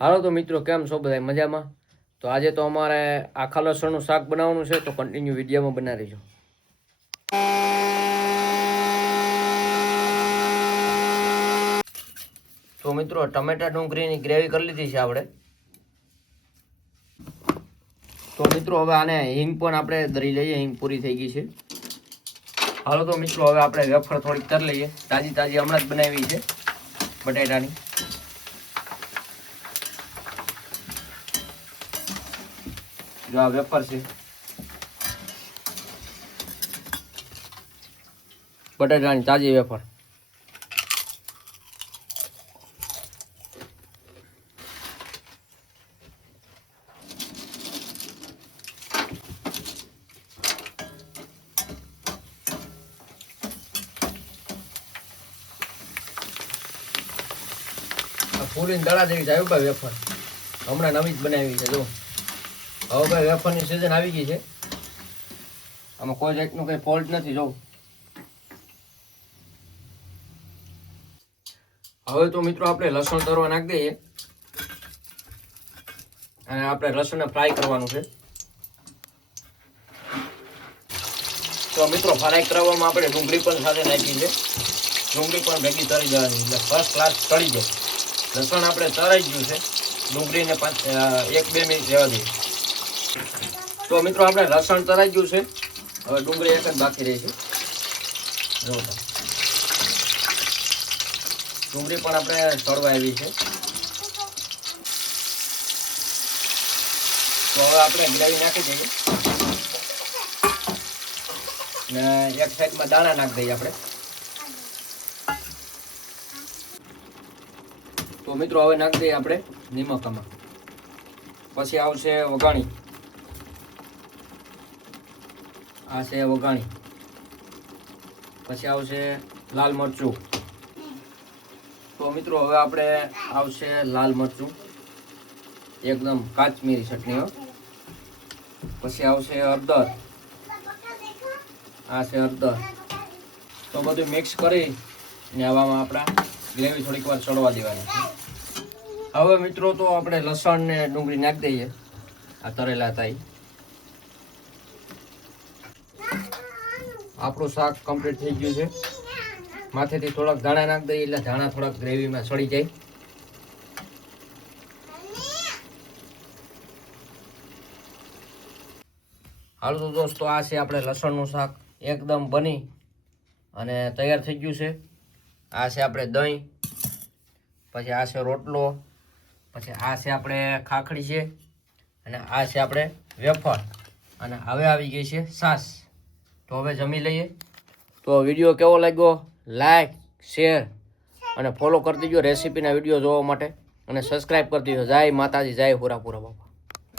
હાલો તો મિત્રો, કેમ છો બધા? મજામાં? તો આજે તો અમારે આખા લસણનું શાક બનાવવાનું છે, તો કન્ટિન્યુ વિડીયોમાં બના રહીજો. તો મિત્રો, ટમેટા ડુંગળીની ગ્રેવી કરી લીધી છે આપણે. તો મિત્રો, હવે આને હિંગ પણ આપણે દરી લઈએ. હિંગ પૂરી થઈ ગઈ છે. હાલો તો મિત્રો, હવે આપણે વેફર થોડીક તરી લઈએ. તાજી તાજી હમણાં જ બનાવી છે બટાટાની. જો આ વેફર છે બટાટાની તાજી વેફર. પૂરી દડા જેવી જાય ભાઈ વેફર. હમણાં નવી જ બનાવી છે. જો હવે ભાઈ વેફરની સિઝન આવી ગઈ છે. આમાં કોઈ જાતનું કઈ ફોલ્ટ નથી. જો હવે તો મિત્રો આપણે લસણ તરવા નાખી દઈએ અને આપણે લસણને ફ્રાય કરવાનું છે. તો મિત્રો, ફ્રાય કરવામાં આપણે ડુંગળી પણ સાથે નાખી છે. ડુંગળી પણ ભેગી તળી જવાની એટલે ફર્સ્ટ ક્લાસ તળી જાય. લસણ આપણે તરાઈ ગયું છે. ડુંગળીને 1-2 મિનિટ રહેવા દઈએ. તો મિત્રો, આપણે લસણ તરાઈ ગયું છે. હવે ડુંગળી એક જ બાકી રહી છે. જો ડુંગળી પણ આપણે તળવા આવી છે. તો હવે આપણે ગ્રેવી નાખી દઈએ ને એક સાઈડમાં દાણા નાખી દઈએ આપણે. તો મિત્રો, હવે નાખી દઈએ આપણે નિમકમાં. પછી આવશે વઘાણી. આ છે વઘાણી. પછી આવશે લાલ મરચું. તો મિત્રો, હવે આપણે આવશે લાલ મરચું, એકદમ કાચમીરી ચટણીઓ. પછી આવશે હળદર. આ છે હળદર. તો બધું મિક્સ કરી ને આવામાં આપણા ગ્રેવી થોડીક વાર ચડવા દેવાની છે. હવે મિત્રો, તો આપણે લસણ ને ડુંગળી નાખી દઈએ. આ તરેલા હતા. આપણું શાક કમ્પ્લીટ થઈ ગયું છે. માથેથી થોડાક ધાણા નાખી દઈએ એટલે ધાણા થોડાક ગ્રેવીમાં સડી જાય. હાલો તો દોસ્તો, આ છે આપણે લસણનું શાક એકદમ બની અને તૈયાર થઈ ગયું છે. આ છે આપણે દહીં, પછી આ છે રોટલો, પછી આ છે આપણે ખાખડી છે, અને આ છે આપણે વેફર, અને હવે આવી ગઈ છે છાશ. તો હવે જમી લઈએ. તો વિડીયો કેવો લાગ્યો? લાઈક, શેર અને ફોલો કરી દેજો રેસીપીના વિડીયો જોવા માટે, અને સબસ્ક્રાઈબ કરી દેજો. જય માતાજી, જય હુરાપુરા બાપા.